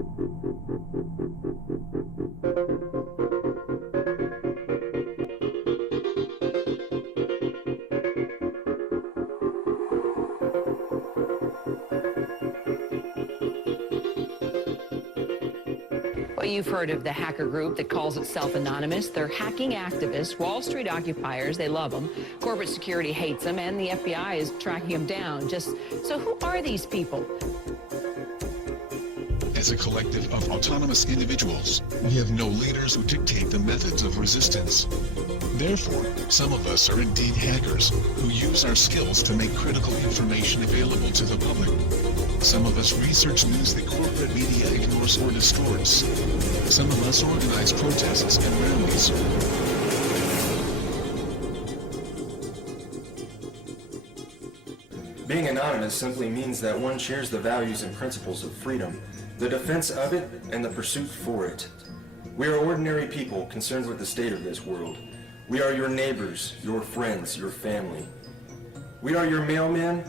Well, you've heard of the hacker group that calls itself Anonymous. They're hacking activists, Wall Street occupiers. They love them. Corporate security hates them, and the FBI is tracking them down. So who are these people? As a collective of autonomous individuals, we have no leaders who dictate the methods of resistance. Therefore, some of us are indeed hackers who use our skills to make critical information available to the public. Some of us research news that corporate media ignores or distorts. Some of us organize protests and rallies. Being anonymous simply means that one shares the values and principles of freedom, the defense of it, and the pursuit for it. We are ordinary people concerned with the state of this world. We are your neighbors, your friends, your family. We are your mailmen,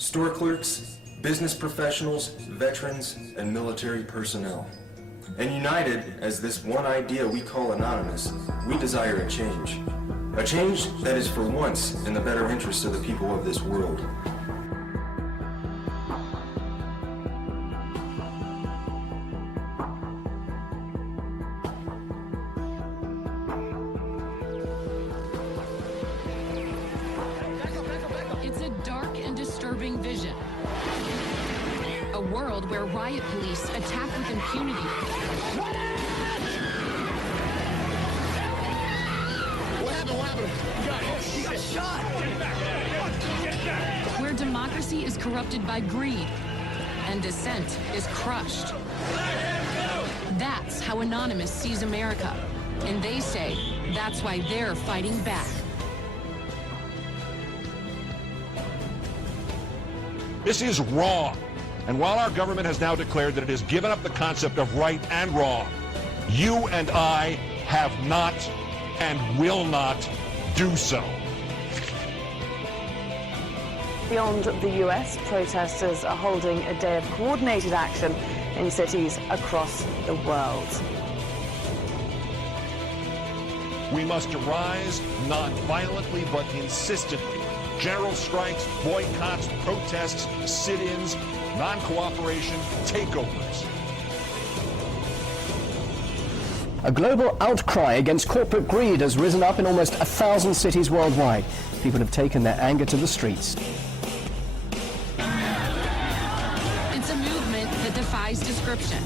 store clerks, business professionals, veterans, and military personnel. And united as this one idea we call Anonymous, we desire a change. A change that is for once in the better interest of the people of this world. It's a dark and disturbing vision. A world where riot police attack with impunity. What happened? He got shot! Where democracy is corrupted by greed and dissent is crushed. That's how Anonymous sees America. And they say that's why they're fighting back. This is wrong. And while our government has now declared that it has given up the concept of right and wrong, you and I have not and will not do so. Beyond the US, protesters are holding a day of coordinated action in cities across the world. We must rise not violently but insistently. General strikes, boycotts, protests, sit-ins, non-cooperation, takeovers. A global outcry against corporate greed has risen up in almost 1,000 cities worldwide. People have taken their anger to the streets. It's a movement that defies description.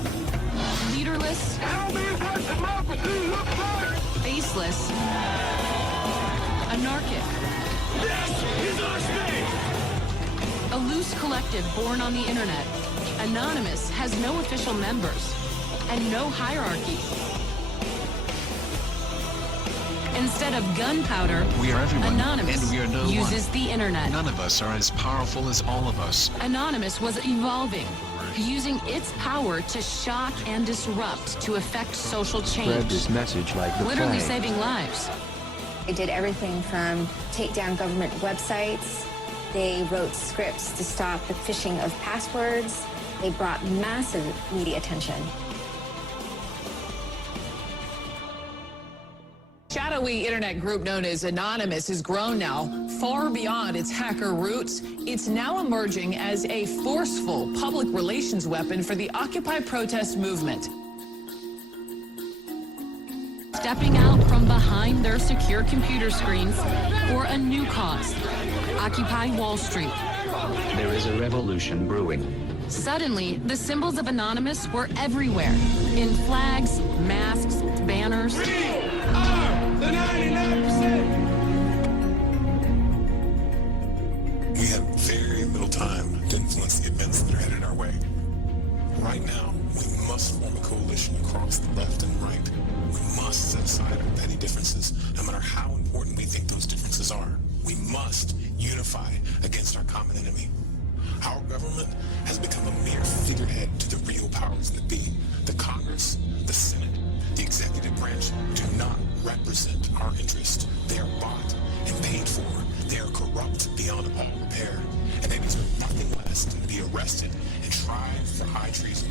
Leaderless, faceless, anarchic. A loose collective born on the internet, Anonymous has no official members and no hierarchy. Instead of gunpowder, We are everyone, Anonymous and we are no uses one. the internet. None of us are as powerful as all of us. Anonymous was evolving, using its power to shock and disrupt to affect social change. Spread this message like the Literally plague. saving lives. They did everything from take down government websites. They wrote scripts to stop the phishing of passwords. They brought massive media attention. Shadowy internet group known as Anonymous has grown now far beyond its hacker roots. It's now emerging as a forceful public relations weapon for the Occupy protest movement. Stepping out from behind their secure computer screens for a new cause, Occupy Wall Street. There is a revolution brewing. Suddenly, the symbols of Anonymous were everywhere, in flags, masks, banners. The 99%! We have very little time to influence the events that are headed our way. Right now, we must form a coalition across the left and right. We must set aside our petty differences, no matter how important we think those differences are. We must unify against our common enemy. Our government has become a mere figurehead to the real powers that be. The Congress, the Senate, the executive branch do not represent our interest. They are bought and paid for. They are corrupt beyond all repair. And they deserve nothing less than to be arrested and tried for high treason.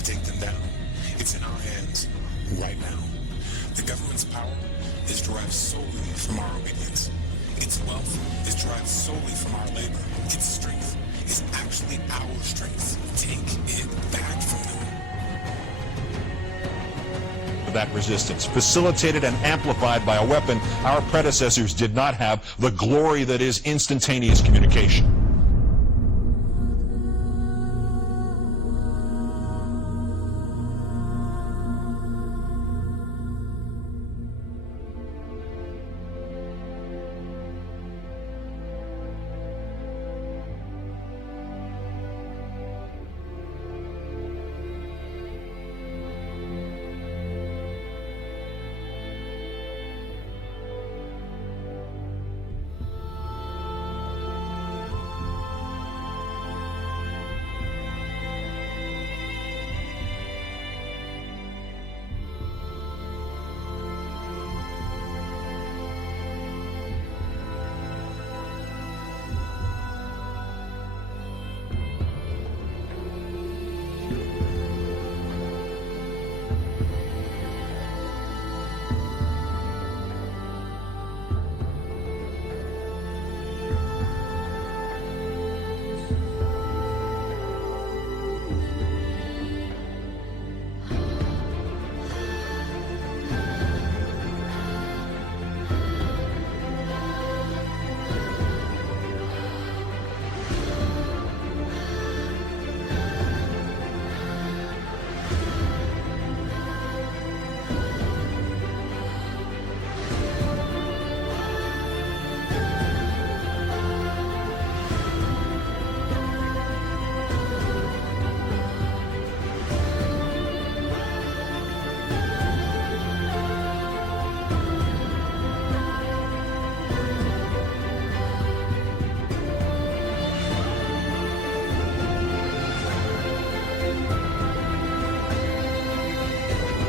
to take them down. It's in our hands right now. The government's power is derived solely from our obedience. Its wealth is derived solely from our labor. Its strength is actually our strength. Take it back from them. That resistance, facilitated and amplified by a weapon our predecessors did not have, the glory that is instantaneous communication.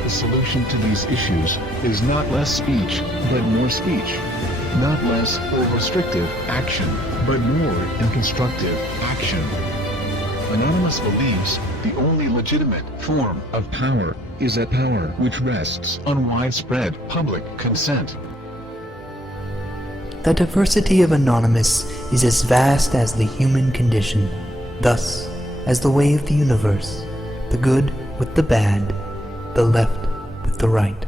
The solution to these issues is not less speech, but more speech. Not less or restrictive action, but more and constructive action. Anonymous believes the only legitimate form of power is a power which rests on widespread public consent. The diversity of Anonymous is as vast as the human condition, thus, as the way of the universe, the good with the bad, the left with the right.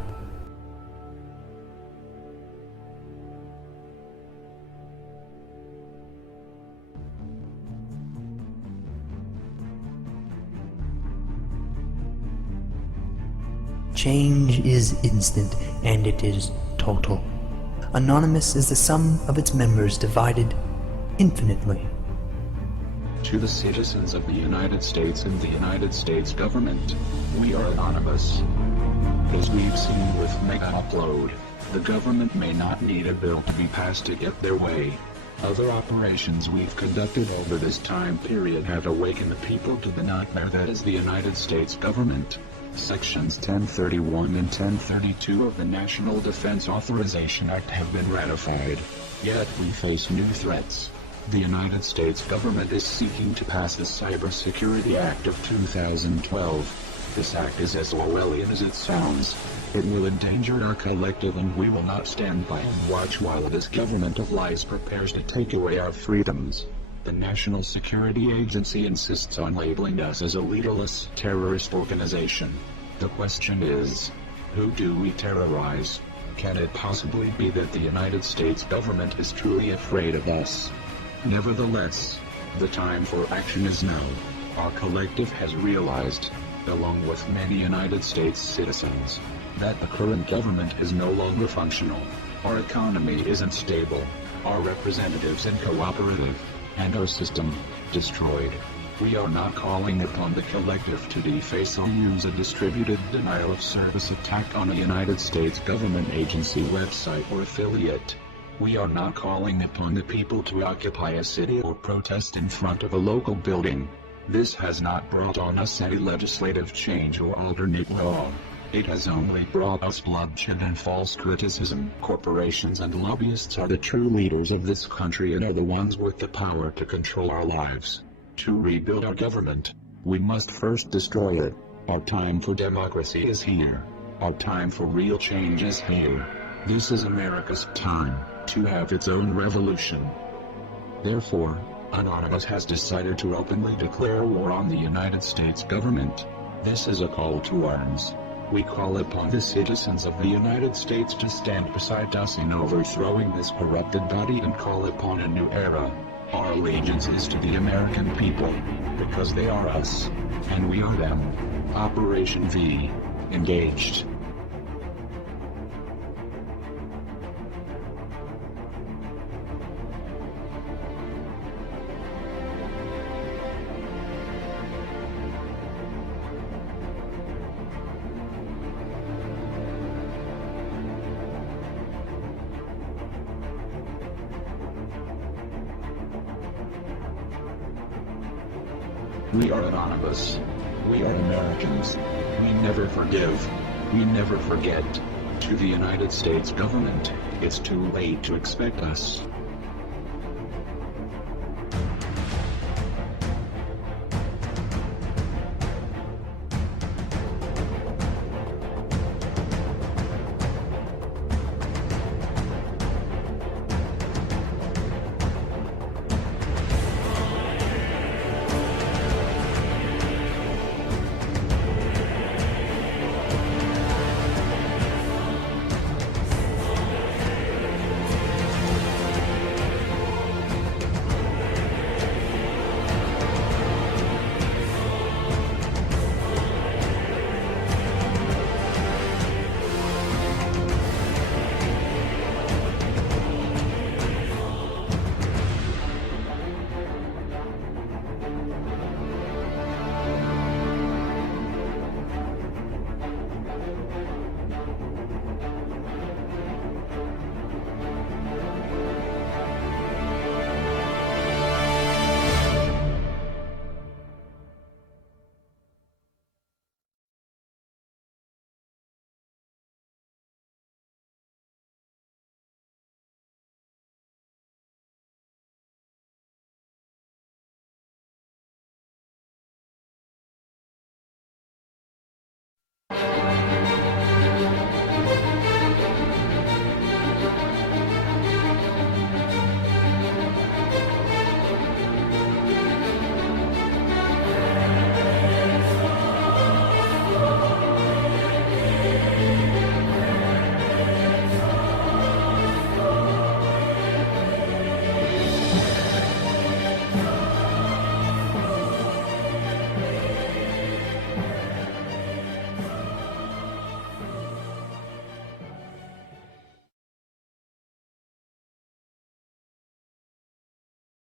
Change is instant and it is total. Anonymous is the sum of its members divided infinitely. To the citizens of the United States and the United States government, we are anonymous. As we've seen with Mega Upload, the government may not need a bill to be passed to get their way. Other operations we've conducted over this time period have awakened the people to the nightmare that is the United States government. Sections 1031 and 1032 of the National Defense Authorization Act have been ratified. Yet we face new threats. The United States government is seeking to pass the Cybersecurity Act of 2012. This act is as Orwellian as it sounds. It will endanger our collective, and we will not stand by and watch while this government of lies prepares to take away our freedoms. The National Security Agency insists on labeling us as a leaderless terrorist organization. The question is, who do we terrorize? Can it possibly be that the United States government is truly afraid of us? Nevertheless, the time for action is now. Our collective has realized, along with many United States citizens, that the current government is no longer functional. Our economy isn't stable, our representatives uncooperative, and our system destroyed. We are not calling upon the collective to deface or use a distributed denial of service attack on a United States government agency, website, or affiliate. We are not calling upon the people to occupy a city or protest in front of a local building. This has not brought on us any legislative change or alternate law. It has only brought us bloodshed and false criticism. Corporations and lobbyists are the true leaders of this country and are the ones with the power to control our lives. To rebuild our government, we must first destroy it. Our time for democracy is here. Our time for real change is here. This is America's time to have its own revolution. Therefore, Anonymous has decided to openly declare war on the United States government. This is a call to arms. We call upon the citizens of the United States to stand beside us in overthrowing this corrupted body and call upon a new era. Our allegiance is to the American people, because they are us, and we are them. Operation V. Engaged. We are Anonymous. We are Americans. We never forgive. We never forget. To the United States government, it's too late to expect us.